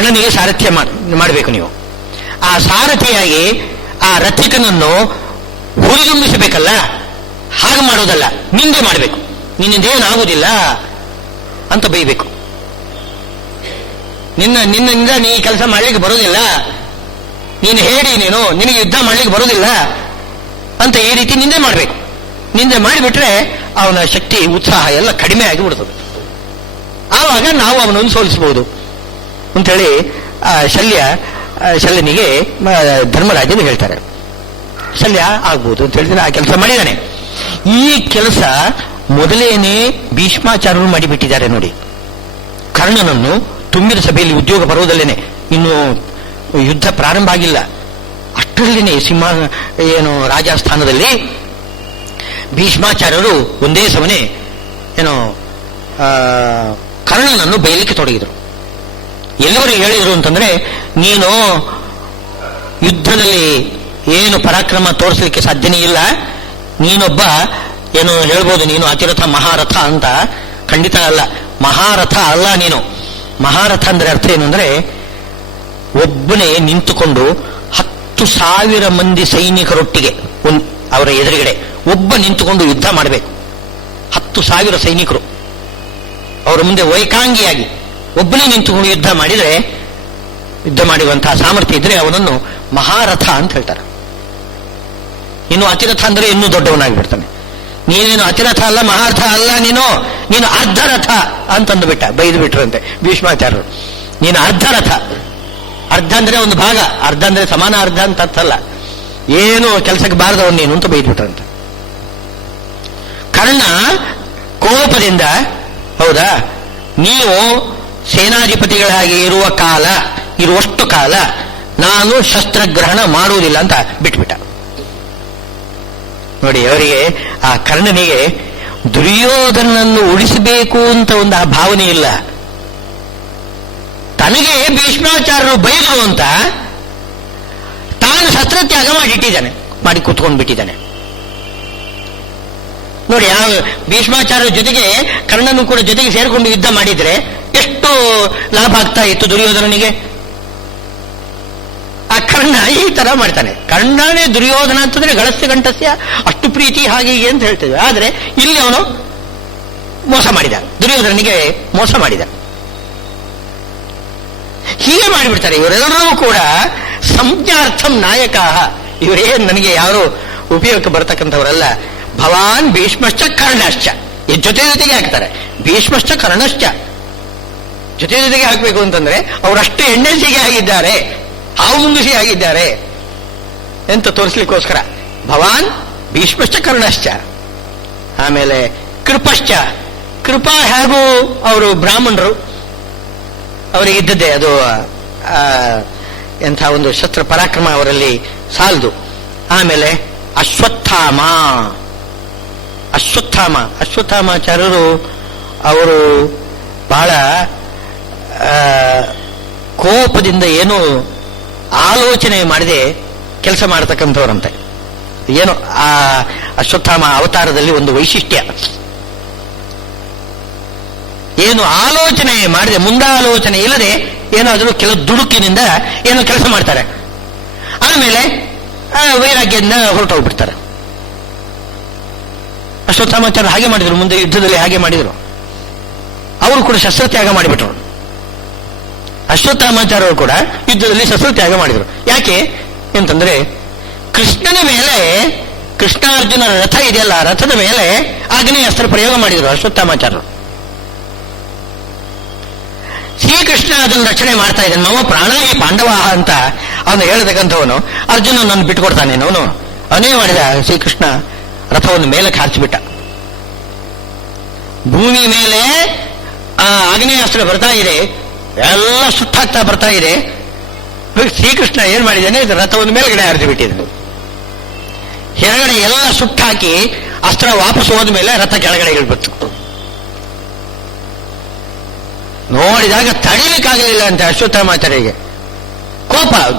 ಕರ್ಣನಿಗೆ ಸಾರಥ್ಯ ಮಾಡಬೇಕು ನೀವು. ಆ ಸಾರಥಿಯಾಗಿ ಆ ರಥಿಕನನ್ನು ಹುರಿದುಂಬಿಸಬೇಕಲ್ಲ, ಹಾಗೆ ಮಾಡೋದಲ್ಲ, ನಿಂದೆ ಮಾಡಬೇಕು. ನಿನ್ನಿಂದೇನಾಗುವುದಿಲ್ಲ ಅಂತ ಬೈಬೇಕು. ನಿನ್ನಿಂದ ನೀ ಕೆಲಸ ಮಾಡ್ಲಿಕ್ಕೆ ಬರೋದಿಲ್ಲ, ನೀನು ಹೇಳಿ, ನಿನಗೆ ಯುದ್ಧ ಮಾಡ್ಲಿಕ್ಕೆ ಬರೋದಿಲ್ಲ ಅಂತ ಈ ರೀತಿ ನಿಂದೆ ಮಾಡಬೇಕು. ನಿಂದೆ ಮಾಡಿಬಿಟ್ರೆ ಅವನ ಶಕ್ತಿ ಉತ್ಸಾಹ ಎಲ್ಲ ಕಡಿಮೆ ಆಗಿ ಬಿಡ್ತದೆ. ಆವಾಗ ನಾವು ಅವನನ್ನು ಸೋಲಿಸಬಹುದು ಅಂತೇಳಿ ಶಲ್ಯನಿಗೆ ಧರ್ಮರಾಜನು ಹೇಳ್ತಾರೆ. ಶಲ್ಯ ಆಗ್ಬೋದು ಅಂತ ಹೇಳಿದ್ರೆ ಆ ಕೆಲಸ ಮಾಡಿದ್ದಾನೆ. ಈ ಕೆಲಸ ಮೊದಲೇನೆ ಭೀಷ್ಮಾಚಾರ್ಯರು ಮಾಡಿಬಿಟ್ಟಿದ್ದಾರೆ ನೋಡಿ. ಕರ್ಣನನ್ನು ತುಂಬಿದ ಸಭೆಯಲ್ಲಿ ಉದ್ಯೋಗ ಬರುವುದಲ್ಲೇನೆ, ಇನ್ನು ಯುದ್ಧ ಪ್ರಾರಂಭ ಆಗಿಲ್ಲ, ಅಷ್ಟರಲ್ಲೇನೆ ರಾಜಸ್ಥಾನದಲ್ಲಿ ಭೀಷ್ಮಾಚಾರ್ಯರು ಒಂದೇ ಸಮನೆ ಕರ್ಣನನ್ನು ಬೈಲಿಕ್ಕೆ ತೊಡಗಿದರು. ಎಲ್ಲವರೆಗೆ ಹೇಳಿದರು ಅಂತಂದ್ರೆ, ನೀನು ಯುದ್ಧದಲ್ಲಿ ಏನು ಪರಾಕ್ರಮ ತೋರಿಸಲಿಕ್ಕೆ ಸಾಧ್ಯನೇ ಇಲ್ಲ, ನೀನೊಬ್ಬ ಹೇಳ್ಬೋದು ನೀನು ಅತಿರಥ ಮಹಾರಥ ಅಂತ. ಖಂಡಿತ ಅಲ್ಲ, ಮಹಾರಥ ಅಲ್ಲ ನೀನು. ಮಹಾರಥ ಅಂದ್ರೆ ಅರ್ಥ ಏನು ಅಂದ್ರೆ, ಒಬ್ಬನೇ ನಿಂತುಕೊಂಡು 10,000 ಮಂದಿ ಸೈನಿಕರೊಟ್ಟಿಗೆ ಅವರ ಎದುರುಗಡೆ ಒಬ್ಬ ನಿಂತುಕೊಂಡು ಯುದ್ಧ ಮಾಡಬೇಕು. 10,000 ಸೈನಿಕರು ಅವರ ಮುಂದೆ ವೈಕಾಂಗಿಯಾಗಿ ಒಬ್ಬನೇ ನಿಂತುಕೊಂಡು ಯುದ್ಧ ಮಾಡಿದರೆ, ಯುದ್ಧ ಮಾಡುವಂತಹ ಸಾಮರ್ಥ್ಯ ಇದ್ರೆ ಅವನನ್ನು ಮಹಾರಥ ಅಂತ ಹೇಳ್ತಾರೆ. ಇನ್ನು ಅತಿರಥ ಅಂದ್ರೆ ಇನ್ನೂ ದೊಡ್ಡವನಾಗಿಬಿಡ್ತಾನೆ. ನೀನೇನು ಅತಿರಥ ಅಲ್ಲ, ಮಹಾರಥ ಅಲ್ಲ, ನೀನು ಅರ್ಧರಥ ಅಂತಂದು ಬಿಟ್ಟ, ಬೈದು ಬಿಟ್ರಂತೆ ಭೀಷ್ಮಾಚಾರ್ಯರು. ನೀನು ಅರ್ಧರಥ. ಅರ್ಧ ಅಂದ್ರೆ ಒಂದು ಭಾಗ, ಅರ್ಧ ಅಂದ್ರೆ ಸಮಾನ ಅರ್ಧ ಅಂತ ಅರ್ಥಲ್ಲ, ಏನು ಕೆಲಸಕ್ಕೆ ಬಾರದವನು ನೀನು ಅಂತ ಬೈದ್ಬಿಟ್ರಂತೆ. ಕರ್ಣ ಕೋಪದಿಂದ, ಹೌದಾ, ನೀವು ಸೇನಾಧಿಪತಿಗಳಾಗಿ ಇರುವಷ್ಟು ಕಾಲ ನಾನು ಶಸ್ತ್ರಗ್ರಹಣ ಮಾಡುವುದಿಲ್ಲ ಅಂತ ಬಿಟ್ಬಿಟ್ಟ ನೋಡಿ. ಅವರಿಗೆ ಆ ಕರ್ಣನಿಗೆ ದುರ್ಯೋಧನನ್ನು ಉಳಿಸಬೇಕು ಅಂತ ಒಂದು ಆ ಭಾವನೆ ಇಲ್ಲ. ತನಗೆ ಭೀಷ್ಮಾಚಾರ್ಯರು ಬೈದರು ಅಂತ ತಾನು ಶಸ್ತ್ರತ್ಯಾಗ ಮಾಡಿ ಕೂತ್ಕೊಂಡು ಬಿಟ್ಟಿದ್ದಾನೆ ನೋಡಿ. ಆ ಭೀಷ್ಮಾಚಾರ್ಯರ ಜೊತೆಗೆ ಕರ್ಣನು ಕೂಡ ಜೊತೆಗೆ ಸೇರಿಕೊಂಡು ಯುದ್ಧ ಮಾಡಿದ್ರೆ ಎಷ್ಟು ಲಾಭ ಆಗ್ತಾ ಇತ್ತು ದುರ್ಯೋಧನನಿಗೆ. ಆ ಕರ್ಣ ಈ ತರ ಮಾಡ್ತಾನೆ. ಕರ್ಣನೇ ದುರ್ಯೋಧನ ಅಂತಂದ್ರೆ ಗಳಸ್ಯ ಗಂಟಸ್ಯ, ಅಷ್ಟು ಪ್ರೀತಿ ಹಾಗೆ ಅಂತ ಹೇಳ್ತೇವೆ. ಆದ್ರೆ ಇಲ್ಲಿ ಅವನು ಮೋಸ ಮಾಡಿದ, ದುರ್ಯೋಧನನಿಗೆ ಮೋಸ ಮಾಡಿದ. ಹೀಗೆ ಮಾಡಿಬಿಡ್ತಾರೆ ಇವರೆಲ್ಲರೂ ಕೂಡ. ಸಂಜ್ಞಾರ್ಥಂ ನಾಯಕ, ಇವರೇ ನನಗೆ ಯಾರು ಉಪಯೋಗಕ್ಕೆ ಬರತಕ್ಕಂಥವರಲ್ಲ. ಭವಾನ್ ಭೀಷ್ಮಶ್ಚ ಕರ್ಣಶ್ಚ, ಜೊತೆಗೆ ಹಾಕ್ತಾರೆ. ಭೀಷ್ಮಶ್ಚ ಕರ್ಣಶ್ಚ ಜೊತೆಗೆ ಹಾಕಬೇಕು ಅಂತಂದ್ರೆ ಅವರಷ್ಟು ಎಣ್ಣೆಸಿಗೆ ಆಗಿದ್ದಾರೆ, ಹಾವು ಮುಂಗುಸಿ ಆಗಿದ್ದಾರೆ ಅಂತ ತೋರಿಸ್ಲಿಕ್ಕೋಸ್ಕರ ಭವಾನ್ ಭೀಷ್ಮಶ್ಚ ಕರ್ಣಶ್ಚ. ಆಮೇಲೆ ಕೃಪಶ್ಚ, ಕೃಪಾ ಹಾಗೂ ಅವರು ಬ್ರಾಹ್ಮಣರು, ಅವರಿಗಿದ್ದದ್ದೇ ಅದು ಎಂಥ ಒಂದು ಶಸ್ತ್ರ ಪರಾಕ್ರಮ ಅವರಲ್ಲಿ ಸಾಲದು. ಆಮೇಲೆ ಅಶ್ವತ್ಥಾಮಾಚಾರ್ಯರು ಅವರು ಬಹಳ ಕೋಪದಿಂದ ಏನು ಆಲೋಚನೆ ಮಾಡದೆ ಕೆಲಸ ಮಾಡತಕ್ಕಂಥವ್ರಂತೆ. ಏನು ಆ ಅಶ್ವತ್ಥಾಮ ಅವತಾರದಲ್ಲಿ ಒಂದು ವೈಶಿಷ್ಟ್ಯ, ಏನು ಆಲೋಚನೆ ಮಾಡದೆ, ಮುಂದಾಲೋಚನೆ ಇಲ್ಲದೆ ಏನಾದರೂ ಕೆಲವು ದುಡುಕಿನಿಂದ ಏನೋ ಕೆಲಸ ಮಾಡ್ತಾರೆ. ಆಮೇಲೆ ವೈರಾಗ್ಯದಿಂದ ಹೊರಟೋಗ್ಬಿಡ್ತಾರೆ. ಅಶ್ವತ್ಥಾಮಾಚಾರ್ಯ ಹಾಗೆ ಮಾಡಿದ್ರು, ಮುಂದೆ ಯುದ್ಧದಲ್ಲಿ ಹಾಗೆ ಮಾಡಿದರು. ಅವರು ಕೂಡ ಶಸ್ತ್ರತ್ಯಾಗ ಮಾಡಿಬಿಟ್ರು. ಅಶ್ವತ್ಥಾಮಾಚಾರ್ಯರು ಕೂಡ ಯುದ್ಧದಲ್ಲಿ ಶಸ್ತ್ರತ್ಯಾಗ ಮಾಡಿದರು. ಯಾಕೆ ಅಂತಂದ್ರೆ, ಕೃಷ್ಣನ ಮೇಲೆ, ಕೃಷ್ಣಾರ್ಜುನರ ರಥ ಇದೆಯಲ್ಲ, ರಥದ ಮೇಲೆ ಆಗ್ನೇಯಾಸ್ತ್ರ ಪ್ರಯೋಗ ಮಾಡಿದರು ಅಶ್ವತ್ಥಾಮಾಚಾರ್ಯರು. ಶ್ರೀಕೃಷ್ಣ ಅದನ್ನು ರಕ್ಷಣೆ ಮಾಡ್ತಾ ಇದ್ದಾನೆ. ಮಮ ಪ್ರಾಣಾಯ ಪಾಂಡವಾಹ ಅಂತ ಅವನು ಹೇಳತಕ್ಕಂಥವನು ಅರ್ಜುನ ನನ್ನ ಬಿಟ್ಟುಕೊಡ್ತಾನೆ. ಅವನು ಅವನೇ ಮಾಡಿದ. ಶ್ರೀಕೃಷ್ಣ ರಥವನ್ನು ಮೇಲಕ್ಕೆ ಹಾರಿಸಿಬಿಟ್ಟ. ಭೂಮಿ ಮೇಲೆ ಆ ಆಗ್ನೇಯಾಸ್ತ್ರ ಬರ್ತಾ ಇದೆ, ಎಲ್ಲ ಸುಟ್ಟಾಗ್ತಾ ಬರ್ತಾ ಇದೆ. ಶ್ರೀಕೃಷ್ಣ ಏನ್ ಮಾಡಿದ್ದಾನೆ, ರಥವನ್ನು ಮೇಲ್ಗಡೆ ಹಾರಿಸಿಬಿಟ್ಟಿದ್ದಾನೆ. ಕೆಳಗಡೆ ಎಲ್ಲ ಸುಟ್ಟಾಕಿ ಅಸ್ತ್ರ ವಾಪಸ್ ಹೋದ ಮೇಲೆ ರಥ ಕೆಳಗಡೆ ಇಳ್ಬಿಡ್ತು. ನೋಡಿದಾಗ ತಡೀಲಿಕ್ಕಾಗಲಿಲ್ಲ ಅಂತ ಅಶ್ವತ್ಥಾಮಾಚಾರ್ಯರಿಗೆ.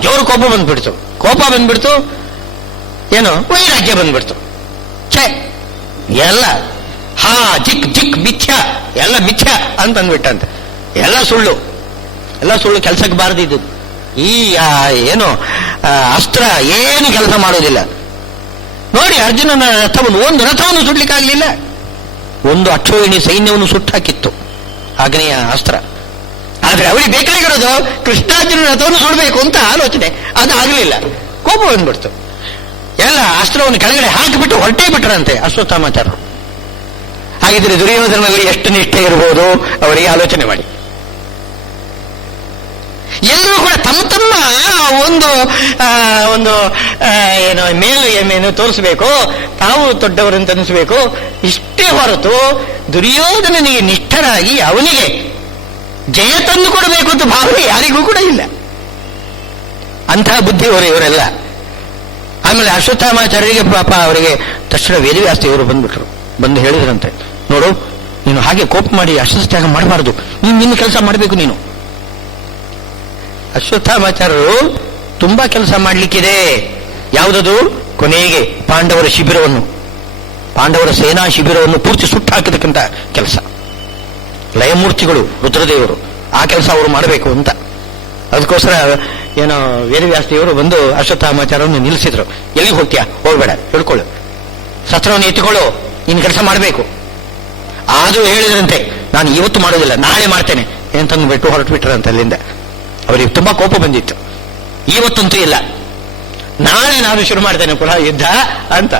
ಜೋರು ಕೋಪ ಬಂದ್ಬಿಡ್ತು. ಏನು ವೈರಾಗ್ಯ ಬಂದ್ಬಿಡ್ತು. ಎಲ್ಲ ಜಿಕ್ ಮಿಥ್ಯ, ಎಲ್ಲ ಮಿಥ್ಯ ಅಂತಂದ್ಬಿಟ್ಟಂತೆ, ಎಲ್ಲ ಸುಳ್ಳು. ಎಲ್ಲ ಸುಳ್ಳು, ಕೆಲಸಕ್ಕೆ ಬಾರದಿದ್ದು. ಈ ಏನು ಅಸ್ತ್ರ ಏನು ಕೆಲಸ ಮಾಡೋದಿಲ್ಲ. ನೋಡಿ, ಅರ್ಜುನನ ರಥವನ್ನು, ಒಂದು ರಥವನ್ನು ಸುಡ್ಲಿಕ್ಕಾಗಲಿಲ್ಲ. ಒಂದು ಅಕ್ಷೋಹಿಣಿ ಸೈನ್ಯವನ್ನು ಸುಟ್ಟಾಕಿತ್ತು ಆಗ್ನೇಯ ಅಸ್ತ್ರ. ಆದ್ರೆ ಅವಳಿಗೆ ಬೇಕಾಗಿರೋದು ಕೃಷ್ಣಾರ್ಜುನ ರಥವನ್ನು ಸುಡಬೇಕು ಅಂತ ಆಲೋಚನೆ. ಅದು ಆಗಲಿಲ್ಲ. ಕೋಪ ಬಂದ್ಬಿಡ್ತು. ಎಲ್ಲ ಅಸ್ತ್ರವನ್ನು ಕೆಳಗಡೆ ಹಾಕಿಬಿಟ್ಟು ಹೊರಟೇ ಬಿಟ್ರಂತೆ ಅಶ್ವತ್ಥಾಮಾಚಾರ್ಯರು. ಹಾಗಿದ್ರೆ ದುರ್ಯೋಧನಲ್ಲಿ ಎಷ್ಟು ನಿಷ್ಠೆ ಇರಬಹುದು ಅವರಿಗೆ ಆಲೋಚನೆ ಮಾಡಿ. ಎಲ್ಲರೂ ಕೂಡ ತಮ್ಮ ತಮ್ಮ ಒಂದು ಒಂದು ಏನು ಮೇಲು ಎಮ್ಮೆಯನ್ನು ತೋರಿಸಬೇಕು, ತಾವು ದೊಡ್ಡವರಂತ ಅನಿಸಬೇಕು, ಇಷ್ಟೇ ಹೊರತು ದುರ್ಯೋಧನನಿಗೆ ನಿಷ್ಠರಾಗಿ ಅವನಿಗೆ ಜಯ ತಂದು ಕೊಡಬೇಕು ಅಂತ ಭಾವನೆ ಯಾರಿಗೂ ಕೂಡ ಇಲ್ಲ. ಅಂತಹ ಬುದ್ಧಿಯವರು ಇವರೆಲ್ಲ. ಆಮೇಲೆ ಅಶ್ವತ್ಥಾಮಾಚಾರ್ಯರಿಗೆ ಪಾಪ ಅವರಿಗೆ ತಕ್ಷಣ ವೇದವ್ಯಾಸ ಇವರು ಬಂದ್ಬಿಟ್ರು. ಬಂದು ಹೇಳಿದ್ರಂತೆ, ನೋಡು, ನೀನು ಹಾಗೆ ಕೋಪ ಮಾಡಿ ಅಶ್ವತ್ಥ್ಯಾಗ ಮಾಡಬಾರ್ದು, ನೀನು ನಿನ್ನ ಕೆಲಸ ಮಾಡಬೇಕು ನೀನು. ಅಶ್ವತ್ಥಾಮಾಚಾರ್ಯರು ತುಂಬಾ ಕೆಲಸ ಮಾಡಲಿಕ್ಕಿದೆ. ಯಾವುದದು? ಕೊನೆಗೆ ಪಾಂಡವರ ಶಿಬಿರವನ್ನು, ಪಾಂಡವರ ಸೇನಾ ಶಿಬಿರವನ್ನು ಪೂರ್ತಿ ಸುಟ್ಟು ಹಾಕತಕ್ಕಂಥ ಕೆಲಸ. ಲಯಮೂರ್ತಿಗಳು ರುದ್ರದೇವರು, ಆ ಕೆಲಸ ಅವರು ಮಾಡಬೇಕು ಅಂತ. ಅದಕ್ಕೋಸ್ಕರ ಏನೋ ವೇದವ್ಯಾಸದೇವರು ಬಂದು ಅಶ್ವತ್ಥಾಮಾಚಾರ್ಯವನ್ನು ನಿಲ್ಲಿಸಿದ್ರು. ಎಲ್ಲಿಗೆ ಹೋಗ್ತೀಯಾ? ಹೋಗ್ಬೇಡ, ಹೇಳ್ಕೊಳ್ಳು, ಶಸ್ತ್ರವನ್ನು ಎತ್ತಿಕೊಳ್ಳು, ನಿನ್ನ ಕೆಲಸ ಮಾಡಬೇಕು. ಆದರೂ ಹೇಳಿದ್ರಂತೆ, ನಾನು ಇವತ್ತು ಮಾಡೋದಿಲ್ಲ, ನಾಳೆ ಮಾಡ್ತೇನೆ ಅಂತಂದ್ಬಿಟ್ಟು ಹೊರಟು ಬಿಟ್ರಂತೆ ಅಲ್ಲಿಂದ. ಅವರಿಗೆ ತುಂಬಾ ಕೋಪ ಬಂದಿತ್ತು. ಇವತ್ತಂತೂ ಇಲ್ಲ, ನಾಳೆ ನಾನು ಶುರು ಮಾಡ್ತೇನೆ ಪುನಃ ಯುದ್ಧ ಅಂತ.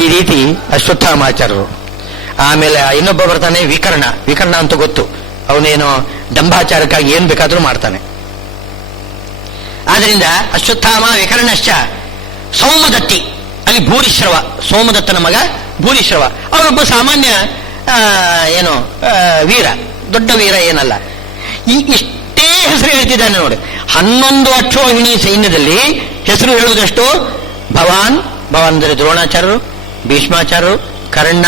ಈ ರೀತಿ ಅಶ್ವತ್ಥಾಮಾಚಾರ್ಯರು. ಆಮೇಲೆ ಇನ್ನೊಬ್ಬ ಬರ್ತಾನೆ ವಿಕರ್ಣ. ವಿಕರ್ಣ ಅಂತ ಗೊತ್ತು, ಅವನೇನೋ ದಂಭಾಚಾರಕ್ಕಾಗಿ ಏನ್ ಬೇಕಾದ್ರೂ ಮಾಡ್ತಾನೆ. ಆದ್ರಿಂದ ಅಶ್ವತ್ಥಾಮ ವಿಕರ್ಣಶ್ಚ ಸೋಮದತ್ತಿ, ಅಲ್ಲಿ ಭೂರಿಶ್ರವ, ಸೋಮದತ್ತನ ಮಗ ಭೂರಿಶ್ರವ. ಅವನೊಬ್ಬ ಸಾಮಾನ್ಯ ಏನು ವೀರ, ದೊಡ್ಡ ವೀರ ಏನಲ್ಲ. ಈ ಇಷ್ಟೇ ಹೆಸರು ಹೇಳ್ತಿದ್ದಾನೆ ನೋಡಿ. 11 ಅಕ್ಷೋಹಿಣಿ ಸೈನ್ಯದಲ್ಲಿ ಹೆಸರು ಹೇಳುವುದಷ್ಟು ಭವಾನ್, ಭವಾನ್ ಅಂದರೆ ದ್ರೋಣಾಚಾರ್ಯರು, ಭೀಷ್ಮಾಚಾರ್ಯರು, ಕರ್ಣ,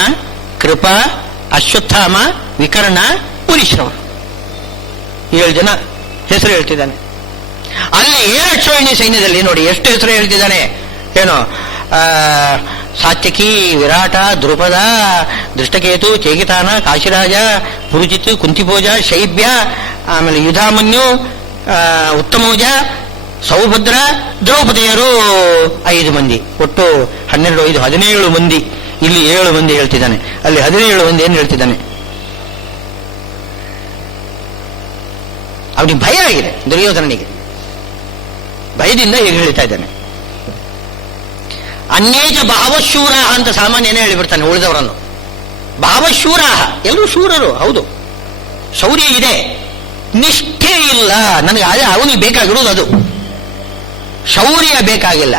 ಕೃಪ, ಅಶ್ವತ್ಥಾಮ, ವಿಕರ್ಣ, ಭೂರಿಶ್ರವ, 7 ಜನ ಹೆಸರು ಹೇಳ್ತಿದ್ದಾನೆ. ಅಲ್ಲಿ 7 ಅಕ್ಷೋಹಿಣಿ ಸೈನ್ಯದಲ್ಲಿ ನೋಡಿ ಎಷ್ಟು ಹೆಸರು ಹೇಳ್ತಿದ್ದಾನೆ. ಏನೋ ಸಾತ್ಯಕಿ, ವಿರಾಟ, ದ್ರುಪದ, ದೃಷ್ಟಕೇತು, ಚೇಕಿತಾನ, ಕಾಶಿರಾಜ, ಪುರುಜಿತ್, ಕುಂತಿಭೋಜ, ಶೈಬ್ಯ, ಆಮೇಲೆ ಯುಧಾಮನ್ಯು, ಉತ್ತಮೋಜ, ಸೌಭದ್ರ, ದ್ರೌಪದಿಯರು 5 ಮಂದಿ. ಒಟ್ಟು 12, 5, 17 ಮಂದಿ. ಇಲ್ಲಿ 7 ಮಂದಿ ಹೇಳ್ತಿದ್ದಾನೆ, ಅಲ್ಲಿ 17 ಮಂದಿ ಏನು ಹೇಳ್ತಿದ್ದಾನೆ. ಅವನಿಗೆ ಭಯ ಆಗಿದೆ, ದುರ್ಯೋಧನನಿಗೆ ಭಯದಿಂದ ಹೇಗೆ ಹೇಳ್ತಾ ಇದ್ದಾನೆ. ಅನ್ಯೇಜ ಭಾವಶೂರ ಅಂತ ಸಾಮಾನ್ಯನೇ ಹೇಳಿಬಿಡ್ತಾನೆ ಉಳಿದವರನ್ನು. ಭಾವಶೂರ, ಎಲ್ಲರೂ ಶೂರರು ಹೌದು, ಶೌರ್ಯ ಇದೆ, ನಿಷ್ಠೆ ಇಲ್ಲ. ನನಗೆ ಅದೇ ಅವನಿಗೆ ಬೇಕಾಗಿರೋದು ಅದು. ಶೌರ್ಯ ಬೇಕಾಗಿಲ್ಲ,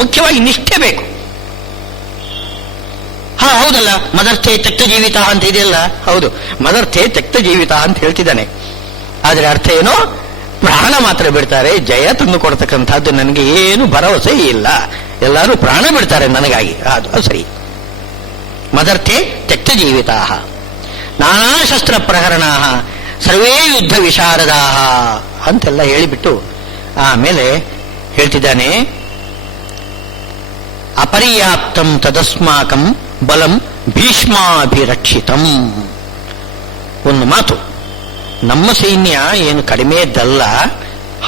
ಮುಖ್ಯವಾಗಿ ನಿಷ್ಠೆ ಬೇಕು. ಹೌದಲ್ಲ, ಮದರ್ಥೆ ತೆಕ್ತ ಜೀವಿತ ಅಂತ ಇದೆಯಲ್ಲ, ಹೌದು, ಮದರ್ಥೆ ತೆಕ್ತ ಜೀವಿತ ಅಂತ ಹೇಳ್ತಿದ್ದಾನೆ. ಆದ್ರೆ ಅರ್ಥ ಏನೋ, ಪ್ರಾಣ ಮಾತ್ರ ಬಿಡ್ತಾರೆ, ಜಯ ತಂದು ಕೊಡ್ತಕ್ಕಂಥದ್ದು ನನಗೆ ಏನು ಭರವಸೆ ಇಲ್ಲ. ಎಲ್ಲರೂ ಪ್ರಾಣ ಬಿಡ್ತಾರೆ ನನಗಾಗಿ, ಅದು ಸರಿ. ಮದರ್ಥೆ ತೆಕ್ತ ಜೀವಿತಾ ನಾನಾ ಶಸ್ತ್ರ ಪ್ರಹರಣಾ ಸರ್ವೇ ಯುದ್ಧ ವಿಶಾರದಾ ಅಂತೆಲ್ಲ ಹೇಳಿಬಿಟ್ಟು ಆಮೇಲೆ ಹೇಳ್ತಿದ್ದಾನೆ, ಅಪರ್ಯಾಪ್ತಂ ತದಸ್ಮಾಕಂ ಬಲಂ ಭೀಷ್ಮಾಭಿರಕ್ಷಿತಂ. ಒಂದು ಮಾತು, ನಮ್ಮ ಸೈನ್ಯ ಏನು ಕಡಿಮೆಯದ್ದಲ್ಲ,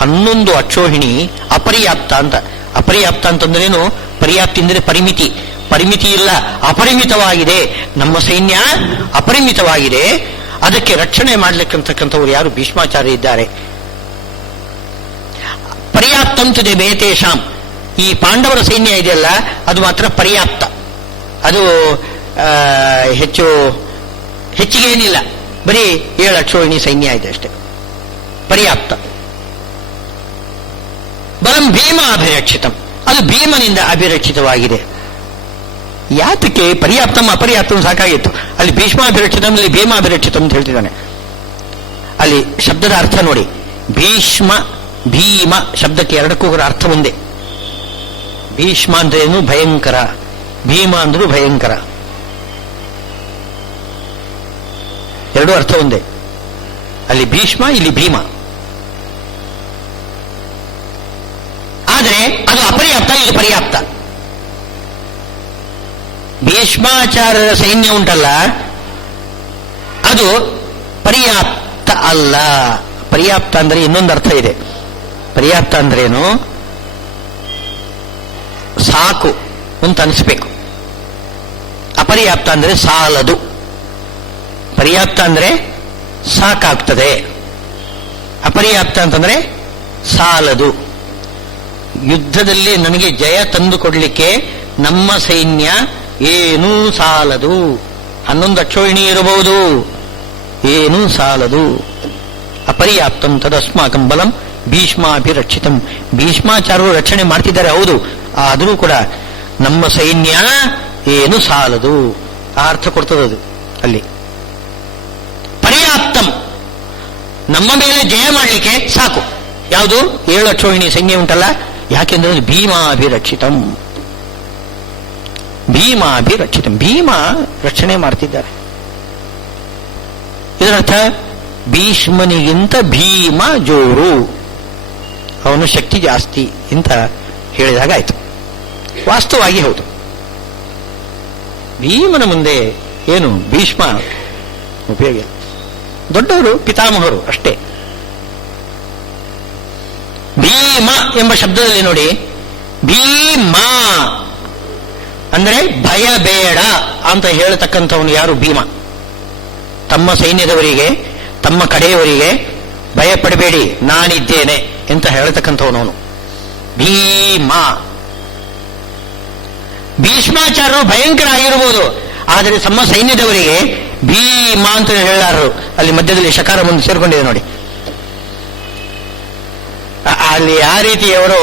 11 ಅಕ್ಷೋಹಿಣಿ ಅಪರ್ಯಾಪ್ತ ಅಂತ. ಅಪರ್ಯಾಪ್ತ ಅಂತಂದ್ರೇನು? ಪರ್ಯಾಪ್ತಿ ಅಂದರೆ ಪರಿಮಿತಿ, ಪರಿಮಿತಿ ಇಲ್ಲ, ಅಪರಿಮಿತವಾಗಿದೆ. ನಮ್ಮ ಸೈನ್ಯ ಅಪರಿಮಿತವಾಗಿದೆ. ಅದಕ್ಕೆ ರಕ್ಷಣೆ ಮಾಡ್ಲಿಕ್ಕಂತಕ್ಕಂಥವ್ರು ಯಾರು? ಭೀಷ್ಮಾಚಾರ್ಯ ಇದ್ದಾರೆ. ಪರ್ಯಾಪ್ತಂತದೆ ಬೇತೇಶಾಂ. ಈ ಪಾಂಡವರ ಸೈನ್ಯ ಇದೆಯಲ್ಲ, ಅದು ಮಾತ್ರ ಪರ್ಯಾಪ್ತ. ಅದು ಹೆಚ್ಚಿಗೆ ಏನಿಲ್ಲ, ಬರೀ 7 ಅಕ್ಷೋಹಿಣಿ ಸೈನ್ಯ ಇದೆ ಅಷ್ಟೇ, ಪರ್ಯಾಪ್ತ. ಬಲಂ ಭೀಮ ಅಭಿರಕ್ಷಿತಂ, ಅದು ಭೀಮನಿಂದ ಅಭಿರಕ್ಷಿತವಾಗಿದೆ. ಯಾತಕ್ಕೆ? ಪರ್ಯಾಪ್ತಂ ಅಪರ್ಯಾಪ್ತಂ ಸಾಕಾಗಿತ್ತು. ಅಲ್ಲಿ ಭೀಷ್ಮಾಭಿರಕ್ಷಿತಂ, ಅಲ್ಲಿ ಭೀಮಾಭಿರಕ್ಷಿತಂ ಅಂತ ಹೇಳ್ತಿದ್ದಾನೆ. ಅಲ್ಲಿ ಶಬ್ದದ ಅರ್ಥ ನೋಡಿ, ಭೀಷ್ಮ ಭೀಮ ಶಬ್ದಕ್ಕೆ ಎರಡಕ್ಕೂ ಅರ್ಥ ಒಂದೇ. ಭೀಷ್ಮ ಅಂದ್ರೇನು? ಭಯಂಕರ. ಭೀಮ ಅಂದ್ರೂ ಭಯಂಕರ, ಎರಡೂ ಅರ್ಥ ಒಂದೇ. ಅಲ್ಲಿ ಭೀಷ್ಮ, ಇಲ್ಲಿ ಭೀಮ. ಆದರೆ ಅದು ಅಪರ್ಯಾಪ್ತ, ಇದು ಪರ್ಯಾಪ್ತ. ಭೀಷ್ಮಾಚಾರ್ಯರ ಸೈನ್ಯ ಉಂಟಲ್ಲ, ಅದು ಪರ್ಯಾಪ್ತ ಅಲ್ಲ. ಪರ್ಯಾಪ್ತ ಅಂದ್ರೆ ಇನ್ನೊಂದು ಅರ್ಥ ಇದೆ. ಪರ್ಯಾಪ್ತ ಅಂದ್ರೇನು? ಸಾಕು ಅಂತ ಅನಿಸ್ಬೇಕು. ಅಪರ್ಯಾಪ್ತ ಅಂದ್ರೆ ಸಾಲದು. ಪರ್ಯಾಪ್ತ ಅಂದ್ರೆ ಸಾಕಾಗ್ತದೆ, ಅಪರ್ಯಾಪ್ತ ಅಂತಂದ್ರೆ ಸಾಲದು. ಯುದ್ಧದಲ್ಲಿ ನನಗೆ ಜಯ ತಂದು ಕೊಡ್ಲಿಕ್ಕೆ ನಮ್ಮ ಸೈನ್ಯ ಏನೂ ಸಾಲದು. 11 ಅಕ್ಷೋಹಿಣಿ ಇರಬಹುದು, ಏನೂ ಸಾಲದು. ಅಪರ್ಯಾಪ್ತಂ ತದಸ್ಮಾಕಂ ಬಲಂ ಭೀಷ್ಮಾಭಿರಕ್ಷಿತಂ. ಭೀಷ್ಮಾಚಾರ್ಯರು ರಕ್ಷಣೆ ಮಾಡ್ತಿದ್ದಾರೆ ಹೌದು, ಆದರೂ ಕೂಡ ನಮ್ಮ ಸೈನ್ಯ ಏನು ಸಾಲದು. ಆ ಅರ್ಥ ಕೊಡ್ತದದು ಅಲ್ಲಿ. ಪರ್ಯಾಪ್ತಂ ನಮ್ಮ ಮೇಲೆ ಜಯ ಮಾಡಲಿಕ್ಕೆ ಸಾಕು. ಯಾವುದು? 7 ಅಕ್ಷೋಹಿಣಿ ಸೈನ್ಯ ಉಂಟಲ್ಲ, ಯಾಕೆಂದ್ರೆ ಭೀಮಾಭಿರಕ್ಷಿತಂ. ಭೀಮಾಭಿರಕ್ಷಿತಂ, ಭೀಮ ರಕ್ಷಣೆ ಮಾಡ್ತಿದ್ದಾರೆ. ಇದರರ್ಥ ಭೀಷ್ಮನಿಗಿಂತ ಭೀಮ ಜೋರು, ಅವನು ಶಕ್ತಿ ಜಾಸ್ತಿ ಅಂತ ಹೇಳಿದಾಗ ಆಯ್ತು. ವಾಸ್ತವವಾಗಿ ಹೌದು. ಭೀಮನ ಮುಂದೆ ಏನು ಭೀಷ್ಮ ಉಪಯೋಗ ಇಲ್ಲ. ದೊಡ್ಡವರು ಪಿತಾಮಹರು ಅಷ್ಟೇ. ಭೀಮ ಎಂಬ ಶಬ್ದದಲ್ಲಿ ನೋಡಿ, ಭೀಮ ಅಂದ್ರೆ ಭಯ ಬೇಡ ಅಂತ ಹೇಳತಕ್ಕಂಥವನು ಯಾರು? ಭೀಮ. ತಮ್ಮ ಸೈನ್ಯದವರಿಗೆ, ತಮ್ಮ ಕಡೆಯವರಿಗೆ ಭಯ ಪಡಬೇಡಿ, ನಾನಿದ್ದೇನೆ ಅಂತ ಹೇಳತಕ್ಕಂಥವನವನು ಭೀಮ. ಭೀಷ್ಮಾಚಾರ್ಯರು ಭಯಂಕರ ಆಗಿರಬಹುದು, ಆದರೆ ತಮ್ಮ ಸೈನ್ಯದವರಿಗೆ ಭೀಮ ಅಂತ ಹೇಳಾರರು. ಅಲ್ಲಿ ಮಧ್ಯದಲ್ಲಿ ಶಕಾರ ಮುಂದೆ ಸೇರ್ಕೊಂಡಿದೆ ನೋಡಿ. ಅಲ್ಲಿ ಆ ರೀತಿಯವರು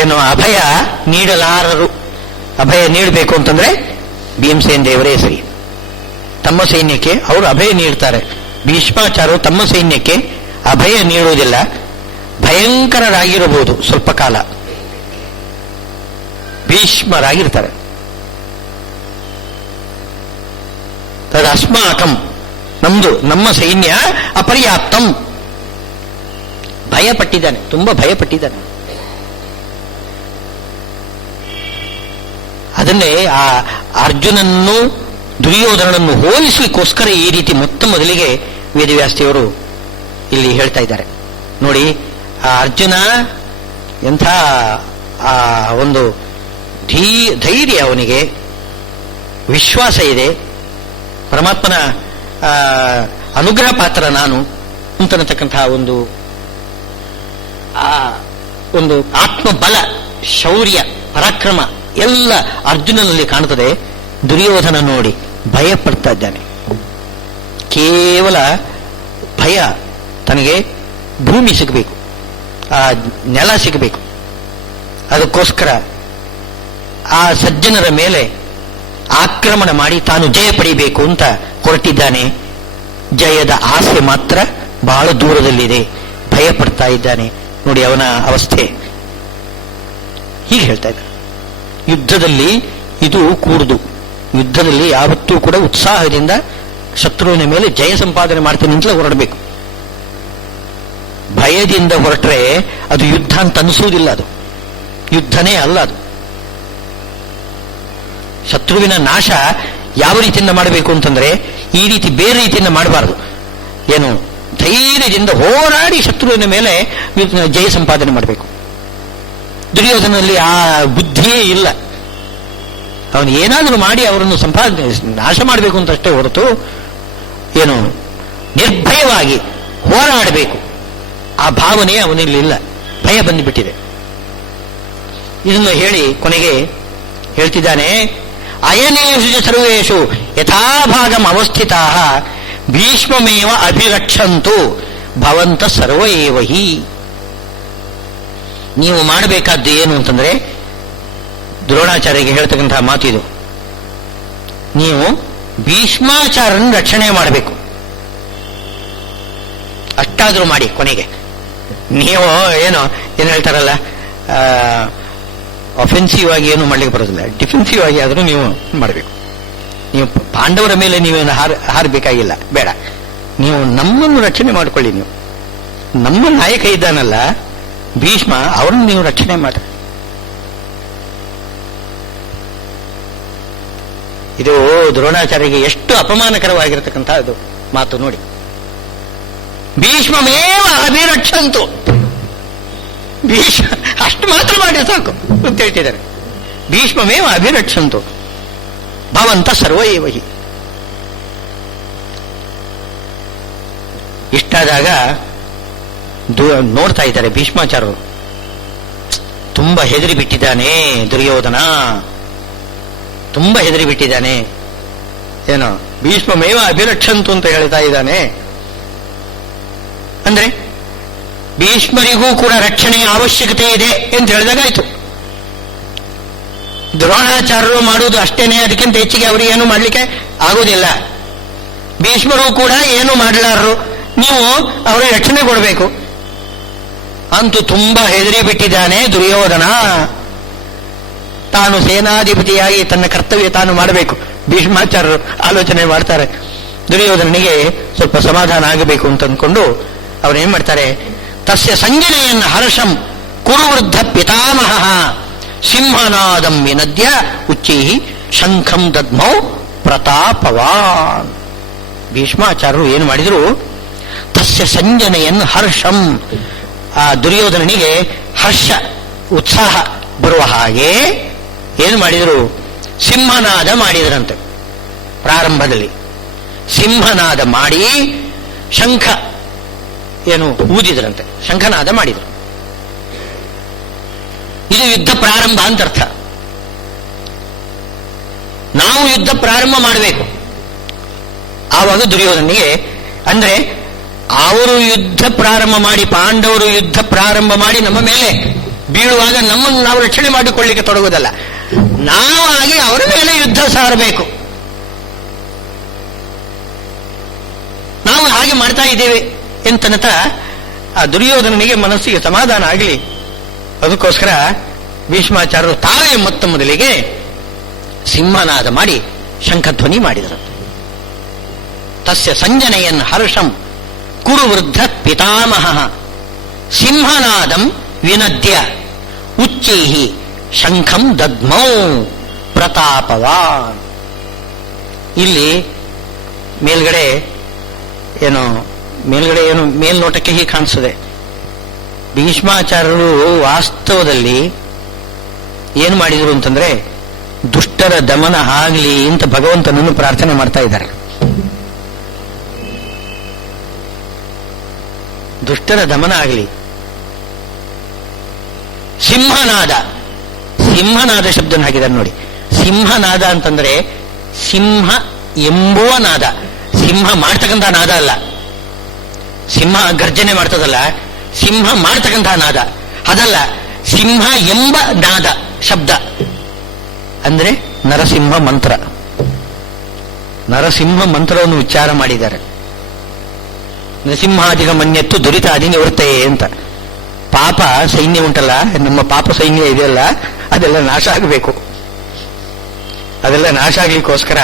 ಏನು ಅಭಯ ನೀಡಲಾರರು. ಅಭಯ ನೀಡಬೇಕು ಅಂತಂದ್ರೆ ಭೀಮಸೇನ ದೇವರೇ ಸರಿ. ತಮ್ಮ ಸೈನ್ಯಕ್ಕೆ ಅವರು ಅಭಯ ನೀಡ್ತಾರೆ. ಭೀಷ್ಮಾಚಾರ್ಯರು ತಮ್ಮ ಸೈನ್ಯಕ್ಕೆ ಅಭಯ ನೀಡುವುದಿಲ್ಲ. ಭಯಂಕರರಾಗಿರಬಹುದು ಸ್ವಲ್ಪ ಕಾಲ, ಭೀಷ್ಮರಾಗಿರ್ತಾರೆ. ತದಸ್ಮಾಕಂ ನಮ್ಮ ಸೈನ್ಯ ಅಪರ್ಯಾಪ್ತಂ. ಭಯಪಟ್ಟಿದ್ದಾನೆ, ತುಂಬಾ ಭಯಪಟ್ಟಿದ್ದಾನೆ. ಅದನ್ನೇ ಆ ಅರ್ಜುನನ್ನು ದುರ್ಯೋಧನನನ್ನು ಹೋಲಿಸಲಿಕ್ಕೋಸ್ಕರ ಈ ರೀತಿ ಮೊದಲಿಗೆ ವೇದವ್ಯಾಸದೇವರು ಇಲ್ಲಿ ಹೇಳ್ತಾ ಇದ್ದಾರೆ ನೋಡಿ. ಆ ಅರ್ಜುನ ಎಂಥ ಆ ಒಂದು ಧೈರ್ಯ, ಅವನಿಗೆ ವಿಶ್ವಾಸ ಇದೆ, ಪರಮಾತ್ಮನ ಅನುಗ್ರಹ ಪಾತ್ರ ನಾನು ಅಂತನ್ನತಕ್ಕಂತಹ ಒಂದು ಆತ್ಮಬಲ, ಶೌರ್ಯ, ಪರಾಕ್ರಮ ಎಲ್ಲ ಅರ್ಜುನನಲ್ಲಿ ಕಾಣುತ್ತದೆ. ದುರ್ಯೋಧನ ನೋಡಿ ಭಯ ಪಡ್ತಾ ಇದ್ದಾನೆ. ಕೇವಲ ಭಯ, ತನಗೆ ಭೂಮಿ ಸಿಗಬೇಕು, ಆ ನೆಲ ಸಿಗಬೇಕು, ಅದಕ್ಕೋಸ್ಕರ ಆ ಸಜ್ಜನರ ಮೇಲೆ ಆಕ್ರಮಣ ಮಾಡಿ ತಾನು ಜಯ ಪಡಿಬೇಕು ಅಂತ ಹೊರಟಿದ್ದಾನೆ. ಜಯದ ಆಸೆ ಮಾತ್ರ ಬಹಳ ದೂರದಲ್ಲಿದೆ, ಭಯ ಪಡ್ತಾ ಇದ್ದಾನೆ. ನೋಡಿ ಅವನ ಅವಸ್ಥೆ. ಹೀಗೆ ಹೇಳ್ತಾ ಇದ್ದಾನೆ. ಯುದ್ಧದಲ್ಲಿ ಇದು ಕೂಡುದು. ಯುದ್ಧದಲ್ಲಿ ಯಾವತ್ತೂ ಕೂಡ ಉತ್ಸಾಹದಿಂದ ಶತ್ರುವಿನ ಮೇಲೆ ಜಯ ಸಂಪಾದನೆ ಮಾಡ್ತೀನಿ ಅಂತಲೇ ಹೊರಡಬೇಕು. ಭಯದಿಂದ ಹೊರಟ್ರೆ ಅದು ಯುದ್ಧ ಅಂತ ಅನಿಸುವುದಿಲ್ಲ, ಅದು ಯುದ್ಧನೇ ಅಲ್ಲ. ಅದು ಶತ್ರುವಿನ ನಾಶ ಯಾವ ರೀತಿಯಿಂದ ಮಾಡಬೇಕು ಅಂತಂದ್ರೆ ಈ ರೀತಿ ಬೇರೆ ರೀತಿಯಿಂದ ಮಾಡಬಾರದು. ಏನು, ಧೈರ್ಯದಿಂದ ಹೋರಾಡಿ ಶತ್ರುವಿನ ಮೇಲೆ ಜಯ ಸಂಪಾದನೆ ಮಾಡಬೇಕು. ದುರ್ಯೋಧನಲ್ಲಿ ಆ ಬುದ್ಧಿಯೇ ಇಲ್ಲ. ಅವನು ಏನಾದರೂ ಮಾಡಿ ಅವರನ್ನು ನಾಶ ಮಾಡಬೇಕು ಅಂತಷ್ಟೇ ಹೊರತು ಏನು ನಿರ್ಭಯವಾಗಿ ಹೋರಾಡಬೇಕು ಆ ಭಾವನೆ ಅವನಲ್ಲಿ ಇಲ್ಲ. ಭಯ ಬಂದುಬಿಟ್ಟಿದೆ. ಇದನ್ನು ಹೇಳಿ ಕೊನೆಗೆ ಹೇಳ್ತಿದ್ದಾನೆ, ಅಯನೇಷು ಸರ್ವೇಷು ಯಥಾಭಾಗಂ ಅವಸ್ಥಿತಾ ಭೀಷ್ಮಮೇವ ಅಭಿರಕ್ಷಂತು ಭವಂತ ಸರ್ವ ಏವ ಹಿ. ನೀವು ಮಾಡಬೇಕಾದ್ದು ಏನು ಅಂತಂದ್ರೆ, ದ್ರೋಣಾಚಾರ್ಯಗೆ ಹೇಳ್ತಕ್ಕಂತಹ ಮಾತಿದು, ನೀವು ಭೀಷ್ಮಾಚಾರ್ಯನ ರಕ್ಷಣೆ ಮಾಡಬೇಕು. ಅಷ್ಟಾದ್ರೂ ಮಾಡಿ. ಕೊನೆಗೆ ನೀವು ಏನು ಹೇಳ್ತಾರಲ್ಲ, ಅಫೆನ್ಸಿವ್ ಆಗಿ ಏನು ಮಾಡ್ಲಿಕ್ಕೆ ಬರೋದಿಲ್ಲ, ಡಿಫೆನ್ಸಿವ್ ಆಗಿ ಆದ್ರೂ ನೀವು ಮಾಡಬೇಕು. ನೀವು ಪಾಂಡವರ ಮೇಲೆ ನೀವೇನು ಹಾರಬೇಕಾಗಿಲ್ಲ, ಬೇಡ. ನೀವು ನಮ್ಮನ್ನು ರಕ್ಷಣೆ ಮಾಡಿಕೊಳ್ಳಿ. ನೀವು ನಮ್ಮ ನಾಯಕ ಇದ್ದಾನಲ್ಲ ಭೀಷ್ಮ, ಅವರನ್ನು ನೀವು ರಕ್ಷಣೆ ಮಾಡಿ. ಇದು ದ್ರೋಣಾಚಾರ್ಯಗೆ ಎಷ್ಟು ಅಪಮಾನಕರವಾಗಿರತಕ್ಕಂತಹ ಮಾತು ನೋಡಿ. ಭೀಷ್ಮಮೇವ ಅಭಿರಕ್ಷಂತು. ಅಷ್ಟು ಮಾತ್ರ ಮಾಡಿ ಸಾಕು ಅಂತ ಹೇಳ್ತಿದ್ದಾರೆ. ಭೀಷ್ಮಮೇವ ಅಭಿರಕ್ಷಂತು ಭವಂತ ಸರ್ವ ಏವ ಹಿ. ಇಷ್ಟಾದಾಗ ನೋಡ್ತಾ ಇದ್ದಾರೆ ಭೀಷ್ಮಾಚಾರ್ಯರು. ತುಂಬಾ ಹೆದರಿ ಬಿಟ್ಟಿದ್ದಾನೆ ದುರ್ಯೋಧನ, ತುಂಬಾ ಹೆದರಿ ಬಿಟ್ಟಿದ್ದಾನೆ. ಏನೋ ಭೀಷ್ಮಮೇವ ಅಭಿರಕ್ಷಂತು ಅಂತ ಹೇಳ್ತಾ ಇದ್ದಾನೆ ಅಂದ್ರೆ ಭೀಷ್ಮರಿಗೂ ಕೂಡ ರಕ್ಷಣೆಯ ಅವಶ್ಯಕತೆ ಇದೆ ಅಂತ ಹೇಳಿದಾಗಾಯ್ತು. ದ್ರೋಣಾಚಾರ್ಯರು ಮಾಡುವುದು ಅಷ್ಟೇನೆ, ಅದಕ್ಕಿಂತ ಹೆಚ್ಚಿಗೆ ಅವರಿಗೆ ಏನು ಮಾಡ್ಲಿಕ್ಕೆ ಆಗುವುದಿಲ್ಲ. ಭೀಷ್ಮರು ಕೂಡ ಏನು ಮಾಡಲಾರರು, ನೀವು ಅವರಿಗೆ ರಕ್ಷಣೆ ಕೊಡಬೇಕು. ಅಂತೂ ತುಂಬಾ ಹೆದರಿ ಬಿಟ್ಟಿದ್ದಾನೆ ದುರ್ಯೋಧನ. ತಾನು ಸೇನಾಧಿಪತಿಯಾಗಿ ತನ್ನ ಕರ್ತವ್ಯ ತಾನು ಮಾಡಬೇಕು. ಭೀಷ್ಮಾಚಾರ್ಯರು ಆಲೋಚನೆ ಮಾಡ್ತಾರೆ. ದುರ್ಯೋಧನನಿಗೆ ಸ್ವಲ್ಪ ಸಮಾಧಾನ ಆಗಬೇಕು ಅಂತ ಅಂದ್ಕೊಂಡು ಅವರೇನ್ ಮಾಡ್ತಾರೆ, ತಸ್ಯ ಸಂಜನೆಯನ್ನು ಹರ್ಷಂ ಕುರುವೃದ್ಧ ಪಿತಾಮಹ ಸಿಂಹನಾದಂ ವಿನದ್ಯ ಉಚ್ಚೈ ಶಂಖಂ ದದ್ಮೌ ಪ್ರತಾಪವಾನ್. ಭೀಷ್ಮಾಚಾರ್ಯರು ಏನು ಮಾಡಿದ್ರು, ತಸ್ಯ ಸಂಜನೆಯನ್ನು ಹರ್ಷಂ, ಆ ದುರ್ಯೋಧನನಿಗೆ ಹರ್ಷ ಉತ್ಸಾಹ ಬರುವ ಹಾಗೆ ಏನು ಮಾಡಿದರು, ಸಿಂಹನಾದ ಮಾಡಿದರಂತೆ. ಪ್ರಾರಂಭದಲ್ಲಿ ಸಿಂಹನಾದ ಮಾಡಿ ಶಂಖ ಏನು ಊದಿದ್ರಂತೆ, ಶಂಖನಾದ ಮಾಡಿದರು. ಇದು ಯುದ್ಧ ಪ್ರಾರಂಭ ಅಂತ ಅರ್ಥ. ನಾವು ಯುದ್ಧ ಪ್ರಾರಂಭ ಮಾಡಬೇಕು. ಆವಾಗ ದುರ್ಯೋಧನಿಗೆ ಅಂದ್ರೆ ಅವರು ಯುದ್ಧ ಪ್ರಾರಂಭ ಮಾಡಿ, ಪಾಂಡವರು ಯುದ್ಧ ಪ್ರಾರಂಭ ಮಾಡಿ ನಮ್ಮ ಮೇಲೆ ಬೀಳುವಾಗ ನಮ್ಮನ್ನು ನಾವು ರಕ್ಷಣೆ ಮಾಡಿಕೊಳ್ಳಿಕ್ಕೆ ತೊಡಗುವುದಲ್ಲ, ನಾವಾಗಿ ಅವರ ಮೇಲೆ ಯುದ್ಧ ಸಾರಬೇಕು. ನಾವು ಹಾಗೆ ಮಾಡ್ತಾ ಇದ್ದೇವೆ ಎಂತನತ ಆ ದುರ್ಯೋಧನನಿಗೆ ಮನಸ್ಸಿಗೆ ಸಮಾಧಾನ ಆಗಲಿ. ಅದಕ್ಕೋಸ್ಕರ ಭೀಷ್ಮಾಚಾರ್ಯರು ತಾವೇ ಮೊತ್ತ ಮೊದಲಿಗೆ ಸಿಂಹನಾದ ಮಾಡಿ ಶಂಖಧ್ವನಿ ಮಾಡಿದರು. ತಸ್ಯ ಸಂಜನೆಯನ್ನು ಹರ್ಷಂ ಕುರುವೃದ್ಧ ಪಿತಾಮಹ ಸಿಂಹನಾದಂ ವಿನದ್ಯ ಉಚ್ಚೈ ಶಂಖಂ ದದ್ಮೌ ಪ್ರತಾಪವಾನ್. ಇಲ್ಲಿ ಮೇಲ್ಗಡೆ ಏನು ಮೇಲ್ನೋಟಕ್ಕೆ ಹೀಗೆ ಕಾಣಿಸ್ತದೆ. ಭೀಷ್ಮಾಚಾರ್ಯರು ವಾಸ್ತವದಲ್ಲಿ ಏನು ಮಾಡಿದರು ಅಂತಂದ್ರೆ ದುಷ್ಟರ ದಮನ ಆಗಲಿ ಅಂತ ಭಗವಂತನನ್ನು ಪ್ರಾರ್ಥನೆ ಮಾಡ್ತಾ ಇದ್ದಾರೆ. ದುಷ್ಟರ ದಮನ ಆಗಲಿ. ಸಿಂಹನಾದ, ಸಿಂಹನಾದ ಶಬ್ದನ ಹಾಕಿದ್ದಾರೆ ನೋಡಿ. ಸಿಂಹನಾದ ಅಂತಂದ್ರೆ ಸಿಂಹ ಎಂಬುವ ನಾದ, ಸಿಂಹ ಮಾಡ್ತಕ್ಕಂಥ ನಾದ ಅಲ್ಲ. ಸಿಂಹ ಗರ್ಜನೆ ಮಾಡ್ತದಲ್ಲ, ಸಿಂಹ ಮಾಡ್ತಕ್ಕಂಥ ನಾದ ಅದಲ್ಲ. ಸಿಂಹ ಎಂಬ ನಾದ ಶಬ್ದ ಅಂದ್ರೆ ನರಸಿಂಹ ಮಂತ್ರ. ನರಸಿಂಹ ಮಂತ್ರವನ್ನು ಉಚ್ಚಾರ ಮಾಡಿದ್ದಾರೆ. ನರಸಿಂಹಾದಿಗ ಮನ್ಯತ್ತು ದುರಿತಾದಿ ನಿವೃತ್ತಯೇ ಅಂತ. ಪಾಪ ಸೈನ್ಯ ಉಂಟಲ್ಲ, ನಮ್ಮ ಪಾಪ ಸೈನ್ಯ ಇದೆಯಲ್ಲ, ಅದೆಲ್ಲ ನಾಶ ಆಗಬೇಕು. ಅದೆಲ್ಲ ನಾಶ ಆಗ್ಲಿಕ್ಕೋಸ್ಕರ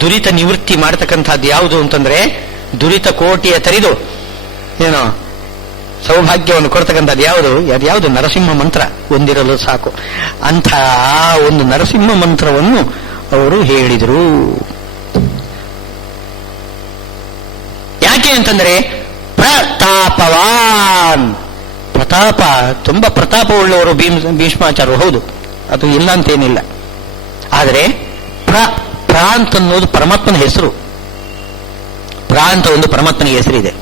ದುರಿತ ನಿವೃತ್ತಿ ಮಾಡತಕ್ಕಂಥದ್ದು ಯಾವುದು ಅಂತಂದ್ರೆ ದುರಿತ ಕೋಟಿಯ ತರಿದು ಏನೋ ಸೌಭಾಗ್ಯವನ್ನು ಕೊಡ್ತಕ್ಕಂಥದ್ದು ಯಾವುದು ನರಸಿಂಹ ಮಂತ್ರ ಒಂದಿರಲು ಸಾಕು. ಅಂಥ ಒಂದು ನರಸಿಂಹ ಮಂತ್ರವನ್ನು ಅವರು ಹೇಳಿದರು. ಯಾಕೆ ಅಂತಂದ್ರೆ ಪ್ರತಾಪವಾನ್, ಪ್ರತಾಪ, ತುಂಬಾ ಪ್ರತಾಪವುಳ್ಳವರು ಭೀಷ್ಮಾಚಾರ್ಯರು. ಹೌದು, ಅದು ಇಲ್ಲ ಅಂತೇನಿಲ್ಲ. ಆದರೆ ಪ್ರ ಅಂತನ್ನೋದು ಪರಮಾತ್ಮನ ಹೆಸರು. ಪ್ರ ಅಂತ ಒಂದು ಪರಮಾತ್ಮನಿಗೆ ಹೆಸರಿದೆ.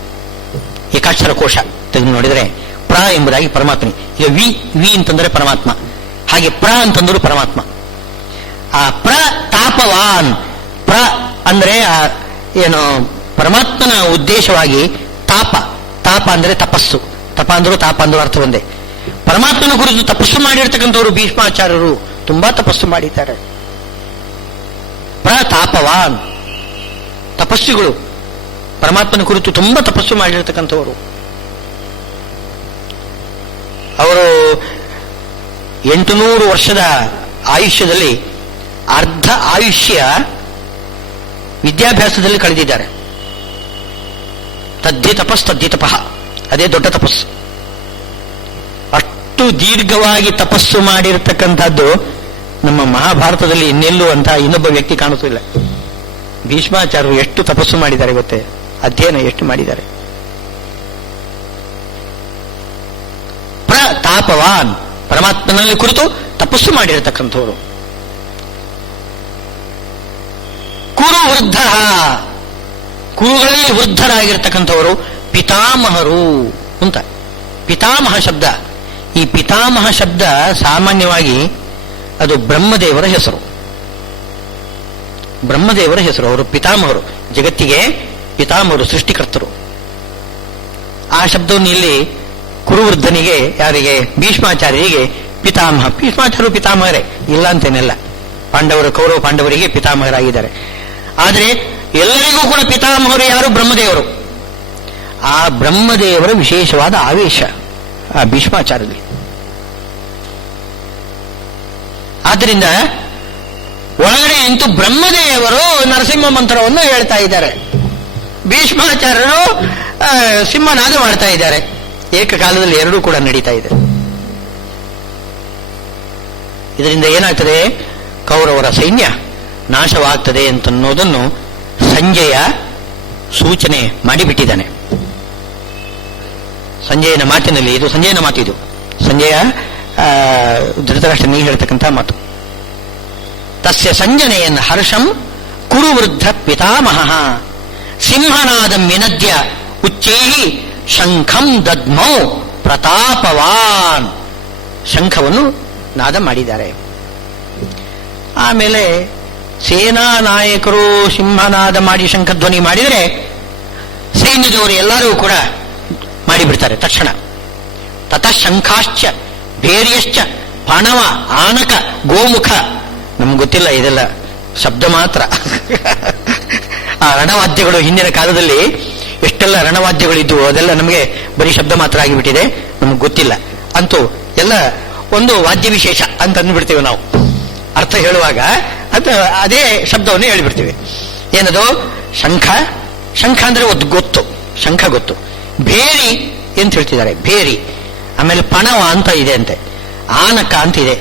ಏಕಾಕ್ಷರ ಕೋಶ ತೆಗೆದು ನೋಡಿದರೆ ಪ್ರ ಎಂಬುದಾಗಿ ಪರಮಾತ್ಮ. ಈಗ ವಿ ಅಂತಂದ್ರೆ ಪರಮಾತ್ಮ, ಹಾಗೆ ಪ್ರ ಅಂತಂದ್ರು ಪರಮಾತ್ಮ. ಆ ಪ್ರತಾಪವಾನ್, ಪ್ರ ಅಂದ್ರೆ ಏನು ಪರಮಾತ್ಮನ ಉದ್ದೇಶವಾಗಿ ತಾಪ ಅಂದ್ರೆ ತಪಸ್ಸು. ತಪ ಅಂದ್ರು ತಾಪ ಅಂದ್ರು ಅರ್ಥ ಒಂದೇ. ಪರಮಾತ್ಮನ ಕುರಿತು ತಪಸ್ಸು ಮಾಡಿರ್ತಕ್ಕಂಥವ್ರು ಭೀಷ್ಮಾಚಾರ್ಯರು ತುಂಬಾ ತಪಸ್ಸು ಮಾಡಿದ್ದಾರೆ. ಪ್ರತಾಪವಾನ್, ತಪಸ್ಸುಗಳು, ಪರಮಾತ್ಮನ ಕುರಿತು ತುಂಬಾ ತಪಸ್ಸು ಮಾಡಿರ್ತಕ್ಕಂಥವರು. ಅವರು 800 ವರ್ಷದ ಆಯುಷ್ಯದಲ್ಲಿ ಅರ್ಧ ಆಯುಷ್ಯ ವಿದ್ಯಾಭ್ಯಾಸದಲ್ಲಿ ಕಳೆದಿದ್ದಾರೆ. ತದ್ದಿ ತಪಃ, ಅದೇ ದೊಡ್ಡ ತಪಸ್ಸು. ಅಷ್ಟು ದೀರ್ಘವಾಗಿ ತಪಸ್ಸು ಮಾಡಿರತಕ್ಕಂಥದ್ದು ನಮ್ಮ ಮಹಾಭಾರತದಲ್ಲಿ ಇನ್ನೆಲ್ಲೂ ಅಂತ ಇನ್ನೊಬ್ಬ ವ್ಯಕ್ತಿ ಕಾಣುತ್ತಿಲ್ಲ. ಭೀಷ್ಮಾಚಾರ್ಯರು ಎಷ್ಟು ತಪಸ್ಸು ಮಾಡಿದ್ದಾರೆ ಗೊತ್ತೇ, ಅಧ್ಯಯನ ಎಷ್ಟು ಮಾಡಿದ್ದಾರೆ. ಪ್ರತಾಪವಾನ್, ಪರಮಾತ್ಮನಲ್ಲಿ ಕುರಿತು ತಪಸ್ಸು ಮಾಡಿರತಕ್ಕಂಥವರು. ಕುರು ವೃದ್ಧ, ಕುರುಗಳಲ್ಲಿ ವೃದ್ಧರಾಗಿರ್ತಕ್ಕಂಥವರು ಪಿತಾಮಹರು ಅಂತ. ಪಿತಾಮಹ ಶಬ್ದ, ಈ ಪಿತಾಮಹ ಶಬ್ದ ಸಾಮಾನ್ಯವಾಗಿ ಅದು ಬ್ರಹ್ಮದೇವರ ಹೆಸರು. ಬ್ರಹ್ಮದೇವರ ಹೆಸರು. ಅವರು ಪಿತಾಮಹರು, ಜಗತ್ತಿಗೆ ಪಿತಾಮಹರು, ಸೃಷ್ಟಿಕರ್ತರು. ಆ ಶಬ್ದವನ್ನು ಇಲ್ಲಿ ಕುರುವೃದ್ಧನಿಗೆ, ಯಾರಿಗೆ? ಭೀಷ್ಮಾಚಾರ್ಯರಿಗೆ ಪಿತಾಮಹ. ಭೀಷ್ಮಾಚಾರ್ಯರು ಪಿತಾಮಹರೇ, ಇಲ್ಲ ಅಂತೇನೆಲ್ಲ. ಪಾಂಡವರು, ಕೌರವ ಪಾಂಡವರಿಗೆ ಪಿತಾಮಹರಾಗಿದ್ದಾರೆ. ಆದರೆ ಎಲ್ಲರಿಗೂ ಕೂಡ ಪಿತಾಮಹರು ಯಾರು? ಬ್ರಹ್ಮದೇವರು. ಆ ಬ್ರಹ್ಮದೇವರ ವಿಶೇಷವಾದ ಆವೇಶ ಆ ಭೀಷ್ಮಾಚಾರ್ಯರಿಗೆ. ಆದ್ದರಿಂದ ಒಳಗಡೆ ನಿಂತು ಬ್ರಹ್ಮದೇವರು ನರಸಿಂಹ ಮಂತ್ರವನ್ನು ಹೇಳ್ತಾ ಇದ್ದಾರೆ, ಭೀಷ್ಮಾಚಾರ್ಯರು ಸಿಂಹನಾದ ಮಾಡ್ತಾ ಇದ್ದಾರೆ. ಏಕಕಾಲದಲ್ಲಿ ಎರಡೂ ಕೂಡ ನಡೀತಾ ಇದೆ. ಇದರಿಂದ ಏನಾಗ್ತದೆ? ಕೌರವರ ಸೈನ್ಯ ನಾಶವಾಗ್ತದೆ ಅಂತನ್ನೋದನ್ನು ಸಂಜಯ ಸೂಚನೆ ಮಾಡಿಬಿಟ್ಟಿದ್ದಾನೆ. ಸಂಜಯನ ಮಾತಿನಲ್ಲಿ, ಇದು ಸಂಜಯನ ಮಾತಿದು, ಸಂಜಯ ಧೃತರಾಷ್ಟ್ರನಿಗೆ ಹೇಳ್ತಕ್ಕಂಥ ಮಾತು. ತಸ್ಯ ಸಂಜನೆಯನ್ನ ಹರ್ಷಂ ಕುರುವೃದ್ಧ ಪಿತಾಮಹ ಸಿಂಹನಾದಂ ವಿನದ್ಯ ಉಚ್ಚೇಹಿ ಶಂಖಂ ದದ್ಮೌ ಪ್ರತಾಪವಾನ್. ಶಂಖವನ್ನು ನಾದ ಮಾಡಿದ್ದಾರೆ. ಆಮೇಲೆ ಸೇನಾ ನಾಯಕರು ಸಿಂಹನಾದ ಮಾಡಿ ಶಂಖಧ್ವನಿ ಮಾಡಿದರೆ ಸೈನ್ಯದವರು ಎಲ್ಲರೂ ಕೂಡ ಮಾಡಿಬಿಡ್ತಾರೆ ತಕ್ಷಣ. ತತಃ ಶಂಖಾಶ್ಚ ಭೇರ್ಯಶ್ಚ ಪಣವ ಆನಕ ಗೋಮುಖ. ನಮ್ಗೆ ಗೊತ್ತಿಲ್ಲ, ಇದೆಲ್ಲ ಶಬ್ದ ಮಾತ್ರ. ಆ ರಣವಾದ್ಯಗಳು ಹಿಂದಿನ ಕಾಲದಲ್ಲಿ ಎಷ್ಟೆಲ್ಲ ರಣವಾದ್ಯಗಳಿದ್ವು, ಅದೆಲ್ಲ ನಮಗೆ ಬರೀ ಶಬ್ದ ಮಾತ್ರ ಆಗಿಬಿಟ್ಟಿದೆ, ನಮಗೆ ಗೊತ್ತಿಲ್ಲ. ಅಂತೂ ಎಲ್ಲ ಒಂದು ವಾದ್ಯ ವಿಶೇಷ ಅಂತ ಅಂದ್ಬಿಡ್ತೇವೆ ನಾವು ಅರ್ಥ ಹೇಳುವಾಗ. ಅದೇ ಶಬ್ದವನ್ನು ಹೇಳಿಬಿಡ್ತೀವಿ. ಏನದು? ಶಂಖ. ಶಂಖ ಅಂದ್ರೆ ಒಂದು ಗೊತ್ತು, ಶಂಖ ಗೊತ್ತು. ಭೇರಿ ಅಂತ ಹೇಳ್ತಿದ್ದಾರೆ, ಭೇರಿ. ಆಮೇಲೆ ಪಣವ ಅಂತ ಇದೆ ಅಂತೆ, ಆನಕ ಅಂತಿದೆ,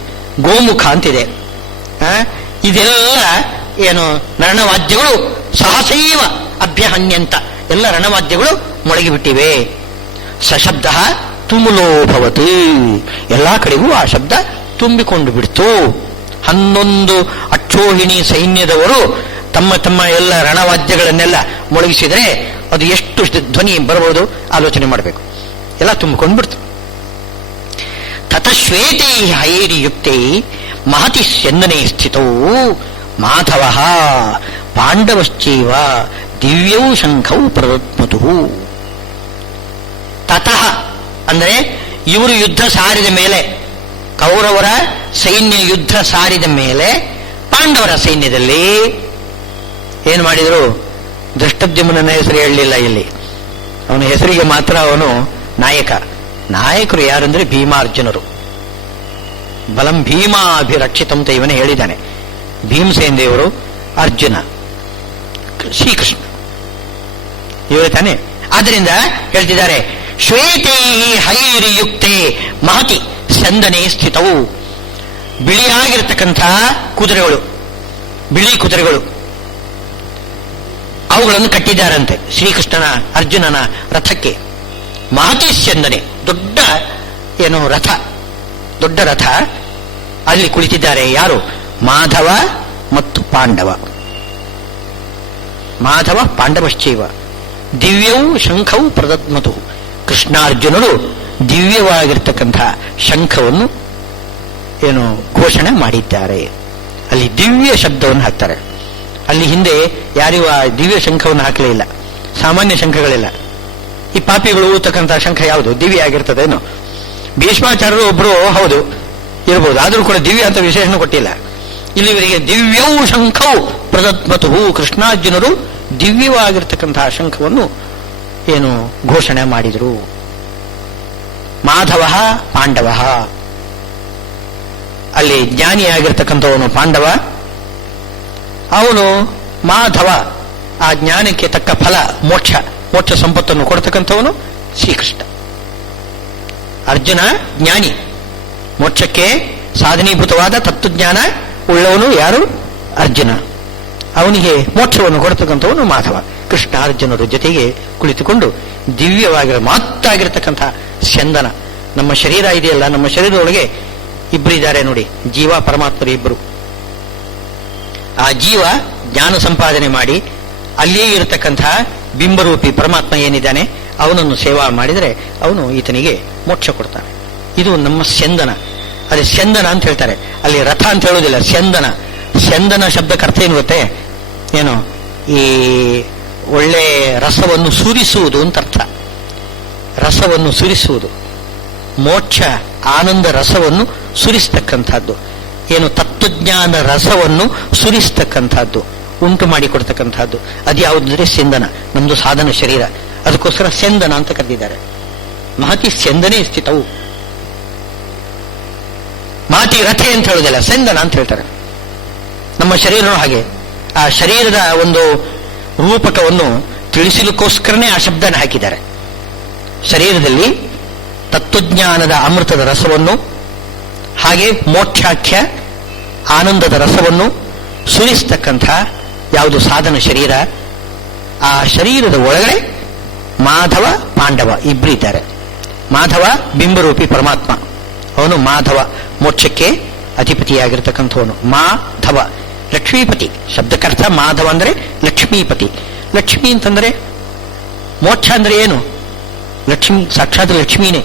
ಗೋಮುಖ ಅಂತಿದೆ. ಇದೆಲ್ಲ ಏನು ರಣವಾದ್ಯಗಳು ಸಹಸೈವ ಅಭ್ಯಹನ್ಯಂತ, ಎಲ್ಲ ರಣವಾದ್ಯಗಳು ಮೊಳಗಿಬಿಟ್ಟಿವೆ. ಸಶಬ್ದ ತುಮುಲೋಭವತು, ಎಲ್ಲಾ ಕಡೆಗೂ ಆ ಶಬ್ದ ತುಂಬಿಕೊಂಡು ಬಿಡ್ತು. 11 ಅಕ್ಷೋಹಿಣಿ ಸೈನ್ಯದವರು ತಮ್ಮ ತಮ್ಮ ಎಲ್ಲ ರಣವಾದ್ಯಗಳನ್ನೆಲ್ಲ ಮೊಳಗಿಸಿದರೆ ಅದು ಎಷ್ಟು ಧ್ವನಿ ಬರಬಹುದು ಆಲೋಚನೆ ಮಾಡಬೇಕು. ಎಲ್ಲ ತುಂಬಿಕೊಂಡು ಬಿಡ್ತು. ತತಶ್ವೇತೈ ಹೈರಿಯುಕ್ತೈ ಮಹತಿ ಸ್ಯಂದನೆ ಸ್ಥಿತೋ ಮಾಧವ ಪಾಂಡವಶ್ಚೈವ ದಿವ್ಯೌ ಶಂಖೌ ಪ್ರದತ್ಮತು. ತತಃ ಅಂದರೆ ಇವರು ಯುದ್ಧ ಸಾರಿದ ಮೇಲೆ, ಕೌರವರ ಸೈನ್ಯ ಯುದ್ಧ ಸಾರಿದ ಮೇಲೆ ಪಾಂಡವರ ಸೈನ್ಯದಲ್ಲಿ ಏನು ಮಾಡಿದರು? ದೃಷ್ಟದ್ಯುಮ್ನನ ಹೆಸರು ಹೇಳಲಿಲ್ಲ ಇಲ್ಲಿ. ಅವನ ಹೆಸರಿಗೆ ಮಾತ್ರ ಅವನು ನಾಯಕ. ನಾಯಕರು ಯಾರಂದ್ರೆ ಭೀಮಾರ್ಜುನರು. ಬಲಂ ಭೀಮಾಭಿರಕ್ಷಿತಂ ಅಂತ ಇವನೇ ಹೇಳಿದ್ದಾನೆ. ಭೀಮಸೇನ ದೇವರು, ಅರ್ಜುನ, ಶ್ರೀಕೃಷ್ಣ, ಇವರೇ ತಾನೆ. ಆದ್ದರಿಂದ ಹೇಳ್ತಿದ್ದಾರೆ, ಶ್ವೇತೈ ಹೈರಿಯುಕ್ತೆ ಮಹತಿ ಸಂದನೆ ಸ್ಥಿತವು. ಬಿಳಿಯಾಗಿರ್ತಕ್ಕಂಥ ಕುದುರೆಗಳು, ಬಿಳಿ ಕುದುರೆಗಳು, ಅವುಗಳನ್ನು ಕಟ್ಟಿದ್ದಾರಂತೆ ಶ್ರೀಕೃಷ್ಣನ ಅರ್ಜುನನ ರಥಕ್ಕೆ. ಮಹತಿ ಸ್ಯಂದನೆ, ದೊಡ್ಡ ಏನು ರಥ, ದೊಡ್ಡ ರಥ. ಅಲ್ಲಿ ಕುಳಿತಿದ್ದಾರೆ ಯಾರು? ಮಾಧವ ಮತ್ತು ಪಾಂಡವ. ಮಾಧವ ಪಾಂಡವಶ್ಚೈವ ದಿವ್ಯೌ ಶಂಖೌ ಪ್ರದತ್ಮತು. ಕೃಷ್ಣಾರ್ಜುನರು ದಿವ್ಯವಾಗಿರ್ತಕ್ಕಂಥ ಶಂಖವನ್ನು ಏನು ಘೋಷಣೆ ಮಾಡಿದ್ದಾರೆ. ಅಲ್ಲಿ ದಿವ್ಯ ಶಬ್ದವನ್ನು ಹಾಕ್ತಾರೆ. ಅಲ್ಲಿ ಹಿಂದೆ ಯಾರಿಗೂ ಆ ದಿವ್ಯ ಶಂಖವನ್ನು ಹಾಕಲೇ ಇಲ್ಲ, ಸಾಮಾನ್ಯ ಶಂಖಗಳಿಲ್ಲ. ಈ ಪಾಪಿಗಳು ಊತಕ್ಕಂಥ ಶಂಖ ಯಾವುದು? ದಿವ್ಯ ಆಗಿರ್ತದೇನು? ಭೀಷ್ಮಾಚಾರ್ಯರು ಒಬ್ರು ಹೌದು ಇರಬಹುದು, ಆದರೂ ಕೂಡ ದಿವ್ಯ ಅಂತ ವಿಶೇಷಣ ಕೊಟ್ಟಿಲ್ಲ. ಇಲ್ಲಿವರೆಗೆ ದಿವ್ಯೌ ಶಂಖೌ ಪ್ರದತ್ಮತು. ಕೃಷ್ಣಾರ್ಜುನರು ದಿವ್ಯವಾಗಿರ್ತಕ್ಕಂತಹ ಶಂಖವನ್ನು ಏನು ಘೋಷಣೆ ಮಾಡಿದರು. ಮಾಧವ ಪಾಂಡವ, ಅಲ್ಲಿ ಜ್ಞಾನಿಯಾಗಿರ್ತಕ್ಕಂಥವನು ಪಾಂಡವ, ಅವನು ಮಾಧವ, ಆ ಜ್ಞಾನಕ್ಕೆ ತಕ್ಕ ಫಲ ಮೋಕ್ಷ, ಮೋಕ್ಷ ಸಂಪತ್ತನ್ನು ಕೊಡ್ತಕ್ಕಂಥವನು ಶ್ರೀಕೃಷ್ಣ. ಅರ್ಜುನ ಜ್ಞಾನಿ, ಮೋಕ್ಷಕ್ಕೆ ಸಾಧನೀಭೂತವಾದ ತತ್ವಜ್ಞಾನ ಉಳ್ಳವನು ಯಾರು? ಅರ್ಜುನ. ಅವನಿಗೆ ಮೋಕ್ಷವನ್ನು ಕೊಡ್ತಕ್ಕಂಥವನು ಮಾಧವ. ಕೃಷ್ಣ ಅರ್ಜುನರ ಜೊತೆಗೆ ಕುಳಿತುಕೊಂಡು ದಿವ್ಯವಾಗಿರೋ ಮಾತಾಗಿರ್ತಕ್ಕಂಥ ಸ್ಯಂದನ ನಮ್ಮ ಶರೀರ ಇದೆಯಲ್ಲ, ನಮ್ಮ ಶರೀರದೊಳಗೆ ಇಬ್ಬರಿದ್ದಾರೆ ನೋಡಿ, ಜೀವ ಪರಮಾತ್ಮರು ಇಬ್ಬರು. ಆ ಜೀವ ಜ್ಞಾನ ಸಂಪಾದನೆ ಮಾಡಿ ಅಲ್ಲಿಯೇ ಇರತಕ್ಕಂತಹ ಬಿಂಬರೂಪಿ ಪರಮಾತ್ಮ ಏನಿದ್ದಾನೆ ಅವನನ್ನು ಸೇವಾ ಮಾಡಿದರೆ ಅವನು ಈತನಿಗೆ ಮೋಕ್ಷ ಕೊಡ್ತಾನೆ. ಇದು ನಮ್ಮ ಸ್ಯಂದನ. ಅದೇ ಸ್ಯಂದನ ಅಂತ ಹೇಳ್ತಾರೆ, ಅಲ್ಲಿ ರಥ ಅಂತ ಹೇಳೋದಿಲ್ಲ, ಸ್ಯಂದನ. ಸ್ಯಂದನ ಶಬ್ದಕ್ಕೆ ಅರ್ಥ ಏನು ಗೊತ್ತೇ? ಏನು, ಈ ಒಳ್ಳೆ ರಸವನ್ನು ಸುರಿಸುವುದು ಅಂತ ಅರ್ಥ. ರಸವನ್ನು ಸುರಿಸುವುದು, ಮೋಕ್ಷ ಆನಂದ ರಸವನ್ನು ಸುರಿಸ್ತಕ್ಕಂಥದ್ದು. ಏನು, ತತ್ವಜ್ಞಾನ ರಸವನ್ನು ಸುರಿಸ್ತಕ್ಕಂಥದ್ದು, ಉಂಟು ಮಾಡಿಕೊಡ್ತಕ್ಕಂಥದ್ದು. ಅದು ಯಾವುದಂದ್ರೆ ಸ್ಯಂದನ. ನಮ್ದು ಸಾಧನ ಶರೀರ, ಅದಕ್ಕೋಸ್ಕರ ಸ್ಯಂದನ ಅಂತ ಕರೆದಿದ್ದಾರೆ. ಮಹತಿ ಸ್ಯಂದನೇ ಸ್ಥಿತವು. ಮಹತಿ ರಥೆ ಅಂತ ಹೇಳುವುದಿಲ್ಲ, ಸ್ಯಂದನ ಅಂತ ಹೇಳ್ತಾರೆ. ನಮ್ಮ ಶರೀರನೂ ಹಾಗೆ. ಆ ಶರೀರದ ಒಂದು ರೂಪಕವನ್ನು ತಿಳಿಸಲಿಕ್ಕೋಸ್ಕರನೇ ಆ ಶಬ್ದನ ಹಾಕಿದ್ದಾರೆ. ಶರೀರದಲ್ಲಿ ತತ್ವಜ್ಞಾನದ ಅಮೃತದ ರಸವನ್ನು, ಹಾಗೆ ಮೋಕ್ಷಾಖ್ಯ ಆನಂದದ ರಸವನ್ನು ಸುರಿಸ್ತಕ್ಕಂಥ ಯಾವುದು ಸಾಧನ ಶರೀರ. ಆ ಶರೀರದ ಒಳಗಡೆ ಮಾಧವ ಪಾಂಡವ ಇಬ್ಬರು ಇದ್ದಾರೆ. ಮಾಧವ ಬಿಂಬರೂಪಿ ಪರಮಾತ್ಮ, ಅವನು ಮಾಧವ, ಮೋಕ್ಷಕ್ಕೆ ಅಧಿಪತಿಯಾಗಿರ್ತಕ್ಕಂಥವನು. ಮಾಧವ ಲಕ್ಷ್ಮೀಪತಿ ಶಬ್ದಕ್ಕರ್ಥ. ಮಾಧವ ಅಂದ್ರೆ ಲಕ್ಷ್ಮೀಪತಿ. ಲಕ್ಷ್ಮಿ ಅಂತಂದ್ರೆ, ಮೋಕ್ಷ ಅಂದ್ರೆ ಏನು? ಲಕ್ಷ್ಮಿ ಸಾಕ್ಷಾತ್ ಲಕ್ಷ್ಮೀನೇ.